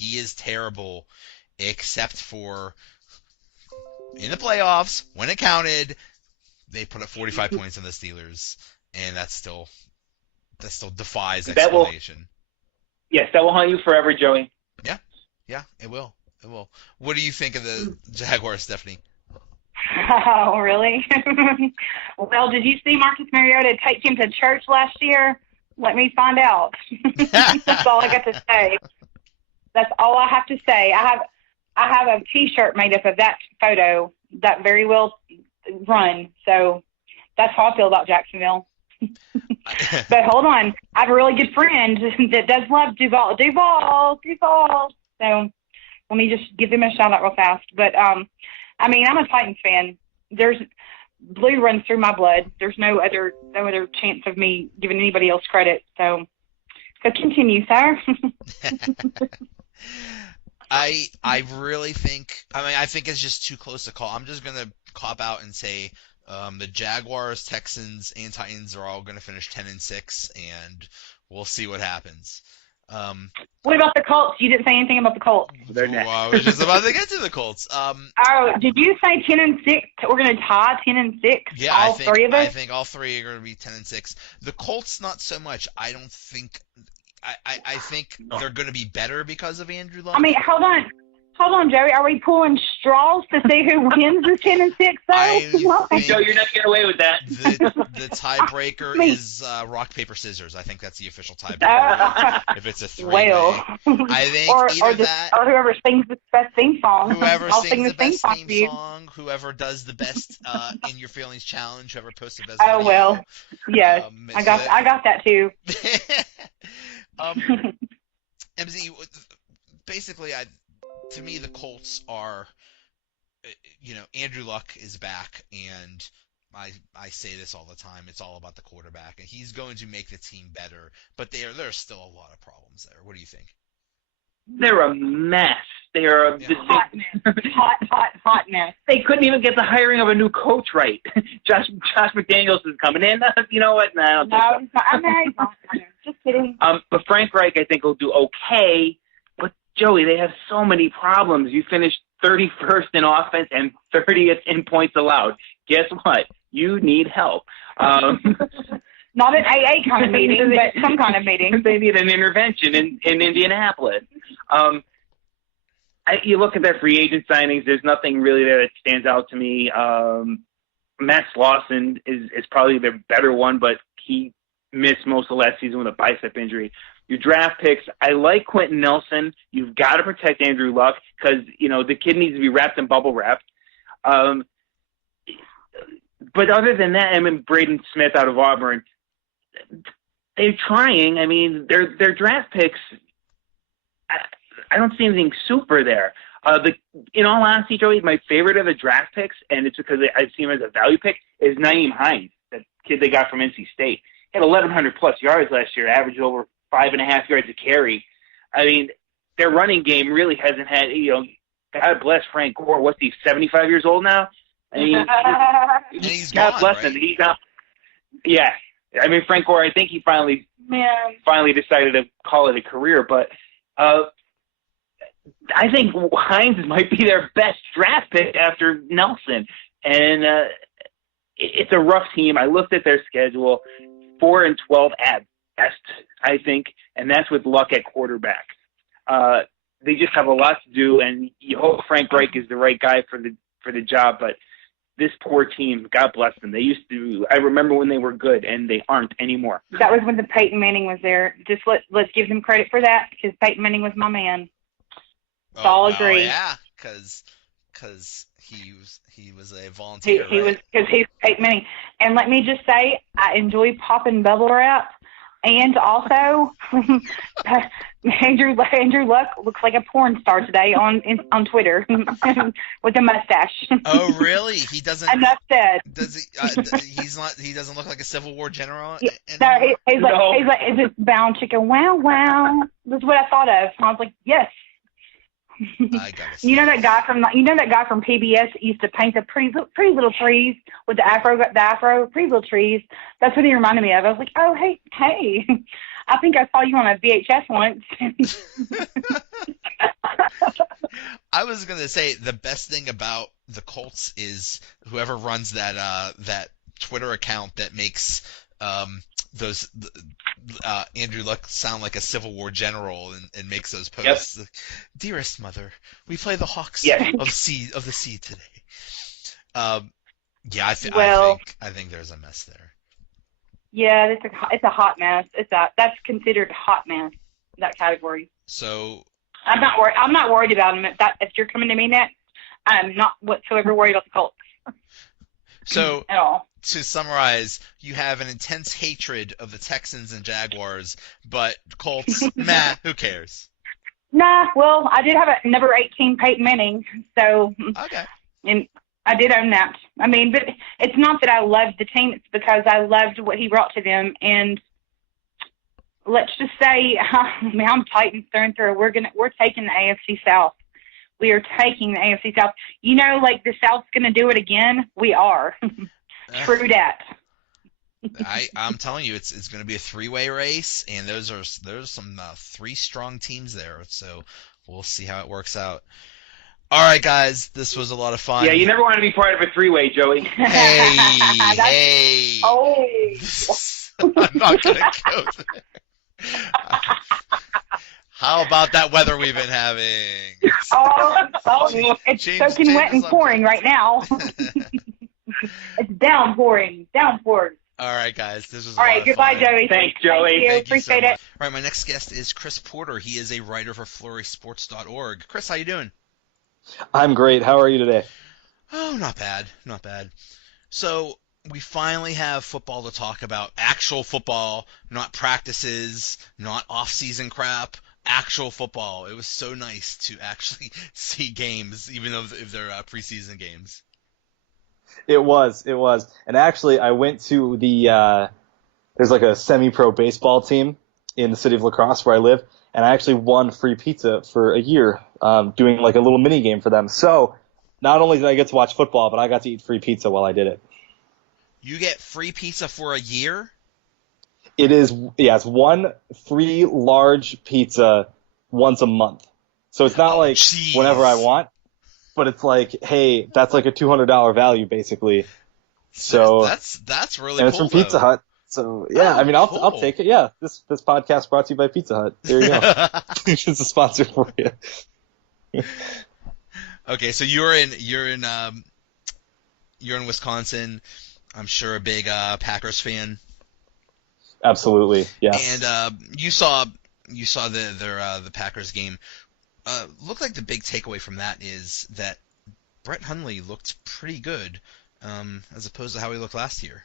he is terrible, except for in the playoffs when it counted. They put up 45 points on the Steelers, and that still defies explanation. Yes, that will haunt you forever, Joey. Yeah, it will. It will. What do you think of the Jaguars, Stephanie? Oh, really? Well, did you see Marcus Mariota take him to church last year? Let me find out. That's all I got to say. That's all I have to say. I have a T-shirt made up of that photo, that very well run. So that's how I feel about Jacksonville. But hold on, I have a really good friend that does love Duval. So let me just give him a shout out real fast. But I mean, I'm a Titans fan. There's blue runs through my blood. There's no other chance of me giving anybody else credit. So continue, sir. I really think. I think it's just too close to call. I'm just gonna cop out and say the Jaguars, Texans, and Titans are all gonna finish 10-6, and we'll see what happens. What about the Colts? You didn't say anything about the Colts. I was just about to get to the Colts. Oh, did you say 10-6? We're going to tie 10-6. Yeah, all three of us. I think all three are going to be 10-6. The Colts, not so much. I don't think. I think they're going to be better because of Andrew Luck. I mean, hold on, Joey. Are we pulling straws to see who wins the 10-6? Though? Joe, you're not getting away with that. The tiebreaker is rock paper scissors. I think that's the official tiebreaker. If it's a three-way, I think or whoever sings the best theme song. Whoever sings the best theme song. Whoever does the best in your feelings challenge. Whoever posts the best. Oh well, yeah, I got that too. MZ, basically, to me, the Colts are, Andrew Luck is back, and I say this all the time. It's all about the quarterback, and he's going to make the team better. But there's still a lot of problems there. What do you think? They're a mess. They are hot mess. Hot mess. They couldn't even get the hiring of a new coach right. Josh McDaniels is coming in. You know what? No, I don't think so. I'm not. Just kidding. But Frank Reich, I think, will do okay. But Joey, they have so many problems. You finished 31st in offense and 30th in points allowed. Guess what? You need help. Not an AA kind of meeting, but some kind of meeting. They need an intervention in Indianapolis. You look at their free agent signings, there's nothing really there that stands out to me. Max Lawson is probably the better one, but he missed most of last season with a bicep injury. Your draft picks, I like Quentin Nelson. You've got to protect Andrew Luck because, the kid needs to be wrapped in bubble wrap. But other than that, Braden Smith out of Auburn, they're trying. I mean, their draft picks, I don't see anything super there. In all honesty, Joey, my favorite of the draft picks, and it's because I see him as a value pick, is Nyheim Hines, that kid they got from NC State. He had 1,100-plus yards last year, averaged over 5.5 yards a carry. I mean, their running game really hasn't had, God bless Frank Gore. What's he, 75 years old now? I mean, he's God gone, bless right? him. He's not. Yeah. I mean, Frank Gore, I think he finally decided to call it a career. But I think Hines might be their best draft pick after Nelson. And it's a rough team. I looked at their schedule, 4-12 at best, I think, and that's with Luck at quarterback. They just have a lot to do, and you hope Frank Reich is the right guy for the job. But this poor team, God bless them. They used to. I remember when they were good, and they aren't anymore. That was when the Peyton Manning was there. Just let's give them credit for that because Peyton Manning was my man. So I'll agree. Yeah, because he was a volunteer. He was because he's Peyton Manning. And let me just say, I enjoy popping bubble wrap. And also, Andrew Luck looks like a porn star today on Twitter with a mustache. Oh, really? He doesn't. Enough said. Does he? He's not. He doesn't look like a Civil War general. No, he's like, is it bound chicken? Wow. That's what I thought of. I was like, yes. I gotta see. You know that guy from PBS used to paint the pretty little trees with the afro, pretty little trees. That's what he reminded me of. I was like, oh hey, I think I saw you on a VHS once. was gonna say the best thing about the Colts is whoever runs that Twitter account that makes those Andrew Luck sound like a Civil War general and makes those Yep. posts. Dearest mother, we play the Hawks Yes. of the sea today. Yeah, I think there's a mess there. Yeah, it's a hot mess. That's considered a hot mess, that category. So I'm not worried about him. If you're coming to me next, I'm not whatsoever worried about the Colts. So at all. To summarize, you have an intense hatred of the Texans and Jaguars, but Colts, meh, who cares? Nah, well, I did have a number 18 Peyton Manning, so Okay. And I did own that. I mean, but it's not that I loved the team. It's because I loved what he brought to them. And let's just say, I'm Titans through and through. We're taking the AFC South. We are taking the AFC South. You know, like the South's going to do it again. We are. True that. I'm telling you, it's going to be a three-way race, and there's some three strong teams there. So we'll see how it works out. All right, guys, this was a lot of fun. Yeah, you never want to be part of a three-way, Joey. Hey. Oh. I'm not going to go there. How about that weather we've been having? It's soaking wet and pouring right now. It's downpouring. All right, guys, this was all right. Goodbye, Joey. Thanks, Joey. Thank you. Thank you Appreciate so it. much. All right, my next guest is Chris Porter. He is a writer for FlurrySports.org. Chris, how you doing? I'm great. How are you today? Oh, not bad. So we finally have football to talk about. Actual football, not practices, not off-season crap. Actual football. It was so nice to actually see games, even though if they're preseason games. It was. And actually, I went to there's like a semi-pro baseball team in the city of La Crosse where I live, and I actually won free pizza for a year doing like a little mini game for them. So not only did I get to watch football, but I got to eat free pizza while I did it. You get free pizza for a year? It's one free large pizza once a month. So it's not like geez. Whenever I want, but it's like, hey, that's like a $200 value basically. So that's really and it's cool, from Pizza though. Hut. So yeah, I mean, I'll cool. take it. Yeah, this podcast brought to you by Pizza Hut. There you go. It's a sponsor for you. Okay, so you're in Wisconsin. I'm sure a big Packers fan. Absolutely, yeah. And you saw the Packers game. Looked like the big takeaway from that is that Brett Hundley looked pretty good, as opposed to how he looked last year.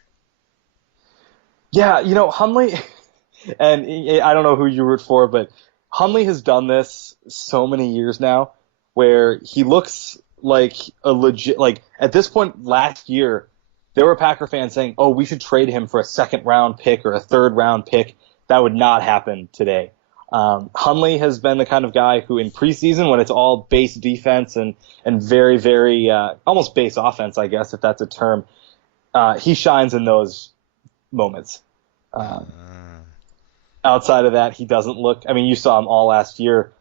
Yeah, Hundley, and I don't know who you root for, but Hundley has done this so many years now, where he looks like a legit. Like at this point last year, there were Packer fans saying, "Oh, we should trade him for a second-round pick or a third-round pick." That would not happen today. Hundley has been the kind of guy who in preseason, when it's all base defense and very, very almost base offense, I guess, if that's a term, he shines in those moments. Outside of that, he doesn't look. I mean, you saw him all last year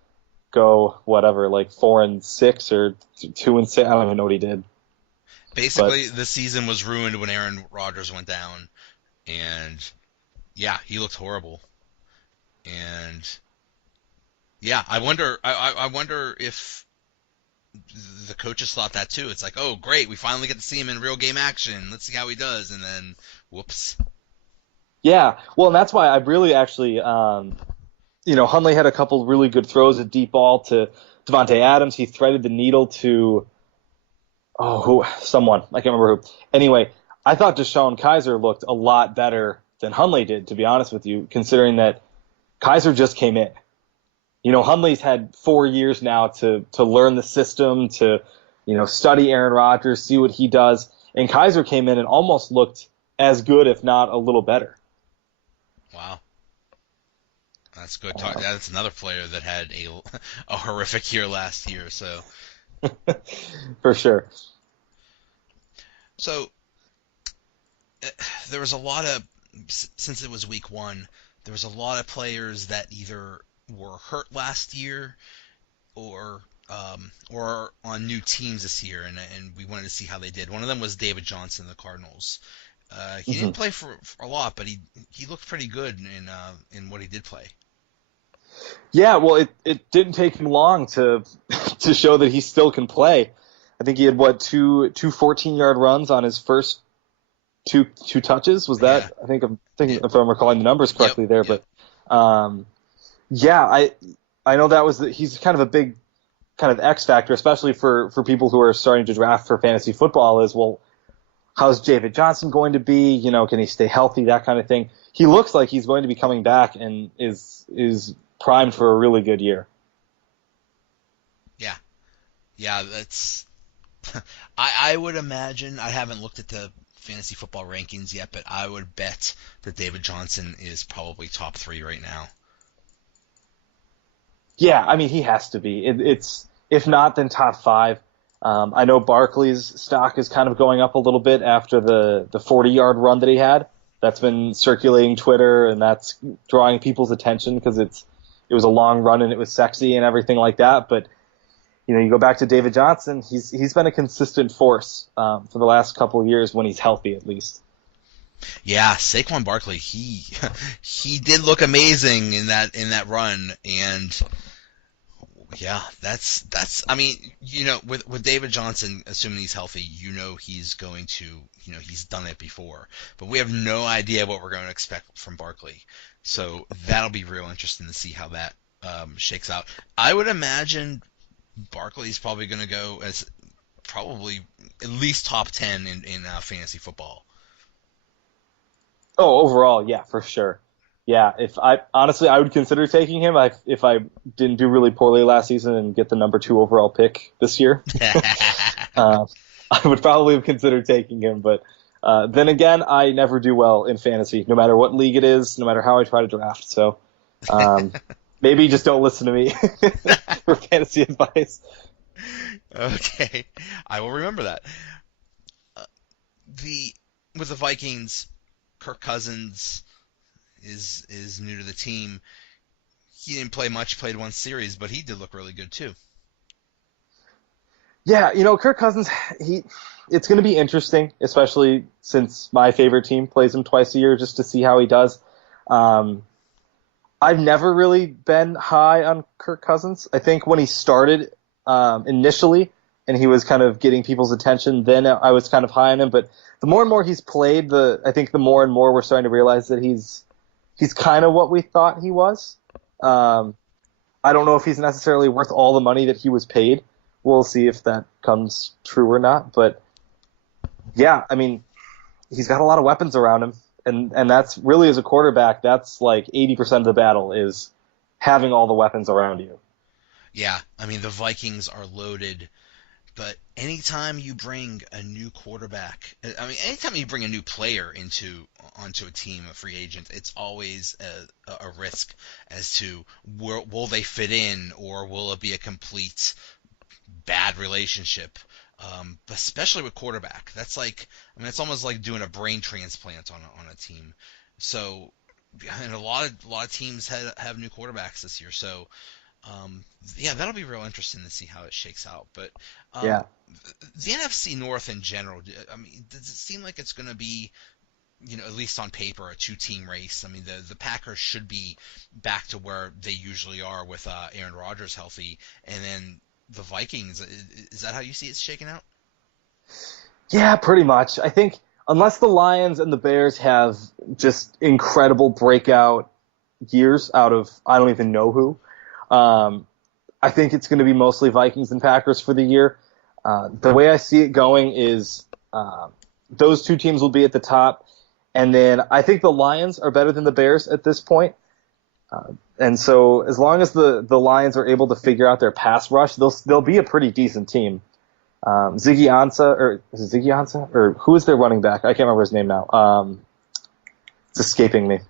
go whatever, like 4-6 or 2-6. I don't even know what he did. Basically, the season was ruined when Aaron Rodgers went down, and yeah, he looked horrible. And yeah, I wonder if the coaches thought that too. It's like, oh, great, we finally get to see him in real game action. Let's see how he does, and then, whoops. Yeah, well, and that's why I really actually, Hundley had a couple really good throws, a deep ball to Devontae Adams. He threaded the needle to, someone. I can't remember who. Anyway, I thought Deshaun Kaiser looked a lot better than Hundley did, to be honest with you, considering that Kaiser just came in. Hundley's had 4 years now to learn the system, to, study Aaron Rodgers, see what he does. And Kaiser came in and almost looked as good, if not a little better. Wow. That's good talk. That's another player that had a horrific year last year, so. For sure. So, there was a lot of, since it was week 1, there was a lot of players that either were hurt last year or or on new teams this year, and we wanted to see how they did. One of them was David Johnson, the Cardinals. He didn't Mhm. play for a lot, but he looked pretty good in what he did play. Yeah, well, it didn't take him long to to show that he still can play. I think he had two 14-yard runs on his first two touches. Was Yeah. that? I think I'm thinking if I'm recalling the numbers correctly there, Yep. but yeah, I know that was he's kind of a big kind of X factor, especially for people who are starting to draft for fantasy football. Is well, how's David Johnson going to be? You know, can he stay healthy? That kind of thing. He looks like he's going to be coming back and is primed for a really good year. Yeah, that's. I would imagine. I haven't looked at the fantasy football rankings yet, but I would bet that David Johnson is probably top 3 right now. Yeah, I mean he has to be. It's if not, then top 5. I know Barkley's stock is kind of going up a little bit after the 40-yard run that he had. That's been circulating Twitter, and that's drawing people's attention because it was a long run and it was sexy and everything like that. But you know, you go back to David Johnson, he's been a consistent force for the last couple of years when he's healthy, at least. Yeah, Saquon Barkley, he did look amazing in that run, and yeah, that's. I mean, you know, with David Johnson, assuming he's healthy, you know he's going to, you know, he's done it before, but we have no idea what we're going to expect from Barkley, so that'll be real interesting to see how that shakes out. I would imagine Barkley's probably going to go as probably at least top 10 in fantasy football. Oh, overall, yeah, for sure. Yeah, if I honestly, I would consider taking him if I didn't do really poorly last season and get the number 2 overall pick this year. I would probably have considered taking him, but then again, I never do well in fantasy, no matter what league it is, no matter how I try to draft. So maybe just don't listen to me for fantasy advice. Okay, I will remember that. The with the Vikings, Kirk Cousins is new to the team. He didn't play much, played one series, but he did look really good too. Yeah, you know, Kirk Cousins, it's going to be interesting, especially since my favorite team plays him twice a year, just to see how he does. I've never really been high on Kirk Cousins. I think when he started initially and he was kind of getting people's attention, then I was kind of high on him. But the more and more he's played, I think the more and more we're starting to realize that he's kind of what we thought he was. I don't know if he's necessarily worth all the money that he was paid. We'll see if that comes true or not. But yeah, I mean, he's got a lot of weapons around him. And that's really, as a quarterback, that's like 80% of the battle is having all the weapons around you. Yeah, I mean, the Vikings are loaded, but anytime you bring a new quarterback, I mean, anytime you bring a new player onto a team, a free agent, it's always a risk as to will they fit in, or will it be a complete bad relationship, especially with quarterback. That's like, I mean, it's almost like doing a brain transplant on a team. So, and a lot of teams have new quarterbacks this year. So, yeah, that'll be real interesting to see how it shakes out. But Yeah. the NFC North in general, I mean, does it seem like it's going to be, you know, at least on paper, a 2-team race? I mean, the Packers should be back to where they usually are with Aaron Rodgers healthy, and then the Vikings. Is that how you see it shaking out? Yeah, pretty much. I think unless the Lions and the Bears have just incredible breakout years out of I don't even know who, I think it's going to be mostly Vikings and Packers for the year. The way I see it going is those two teams will be at the top, and then I think the Lions are better than the Bears at this point. And so as long as the Lions are able to figure out their pass rush, they'll be a pretty decent team. Ziggy Ansah, or is it Ziggy Ansah? Or who is their running back? I can't remember his name now. It's escaping me.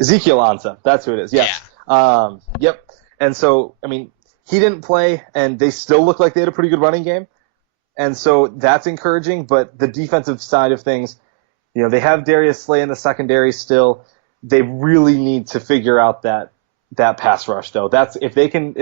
Ezekiel Ansah. That's who it is. Yes. Yeah. Yep. And so, I mean, he didn't play, and they still look like they had a pretty good running game. And so that's encouraging, but the defensive side of things, you know, they have Darius Slay in the secondary still. They really need to figure out that pass rush, though. That's if they can